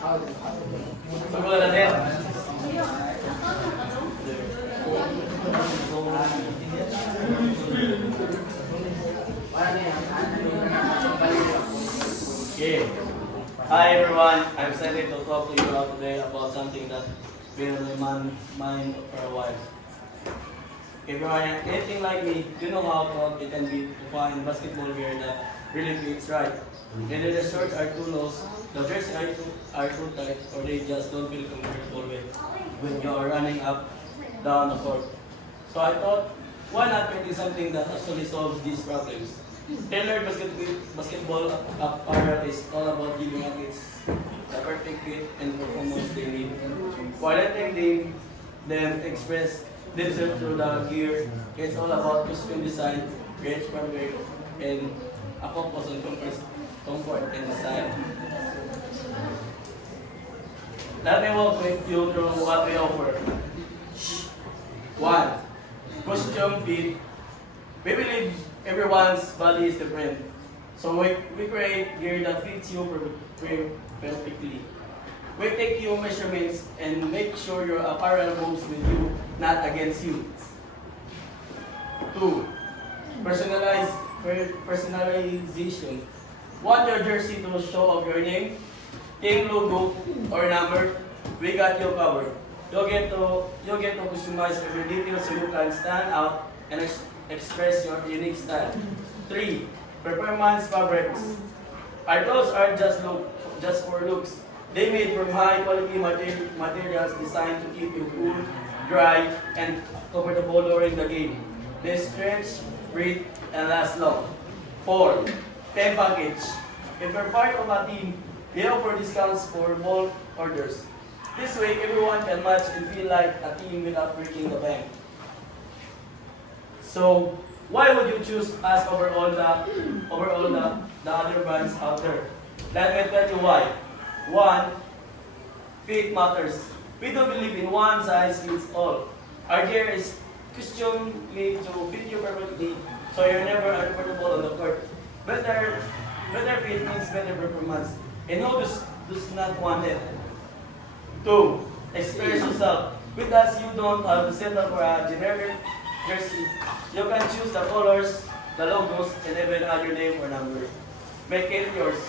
Subukan natin. Okay. Hi everyone, I'm excited to talk to you about today about something that been on my mind for a while. If you are anything like me, you know how tough it can be to find basketball gear that really fits right. Either the shorts are too loose, the jerseys are too tight, or they just don't feel comfortable when you are running up down the court. So I thought, why not create something that actually solves these problems? Tailored basketball apparel is all about giving athletes the perfect fit and performance they need, while letting them express themselves through the gear. It's all about custom design, great fabric, and a focus on comfort and style. Let me walk with you through what we offer. 1. Costume fit. We believe everyone's body is different. So we create gear that fits you perfectly. We take your measurements and make sure your apparel moves with you, not against you. 2. Personalization. Want your jersey to show off your name, team logo, or number? We got you covered. You get to customize every detail so you can stand out and express your unique style. 3. Performance fabrics. Our clothes are just for looks. They made from high quality materials designed to keep you cool, dry, and comfortable during the game. They stretch, breathe, and last long. 4. Pay package. If you're part of a team, we offer discounts for bulk orders. This way, everyone can match and feel like a team without breaking the bank. So, why would you choose us over all the other brands out there? Let me tell you why. 1. Fit matters. We don't believe in one size fits all. Our gear is custom made to fit you perfectly, so you're never uncomfortable on the court. Better fit means better performance. And who does not want it? 2. Express yourself. With us, you don't have to settle for a generic jersey. You can choose the colors, the logos, and even add your name or number. Make it yours.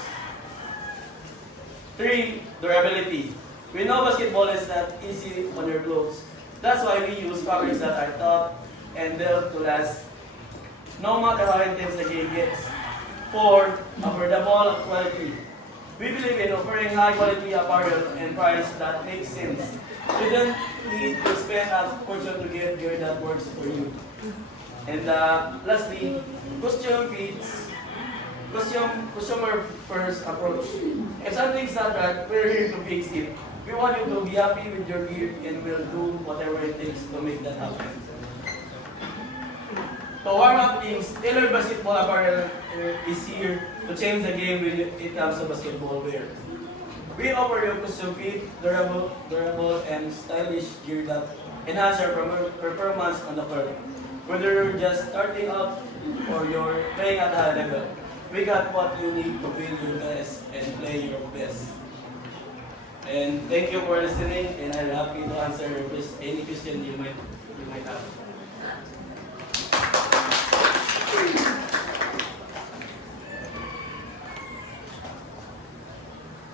3. Durability. We know basketball is not easy on your clothes. That's why we use fabrics that are tough and built to last, no matter how intense the game gets. 4. Affordable quality. We believe in offering high quality apparel and price that makes sense. You don't need to spend a fortune to get gear that works for you. And lastly, costume fits. Customer first approach. If something's not right, we're here to fix it. We want you to be happy with your gear and we'll do whatever it takes to make that happen. To warm up teams, tailored basketball apparel is here to change the game when it comes to basketball wear. We offer you custom fit, durable, and stylish gear that enhance your performance on the court. Whether you're just starting out or you're playing at a high level, we got what you need to feel your best and play your best. And thank you for listening, and I'm happy to answer any question you might have.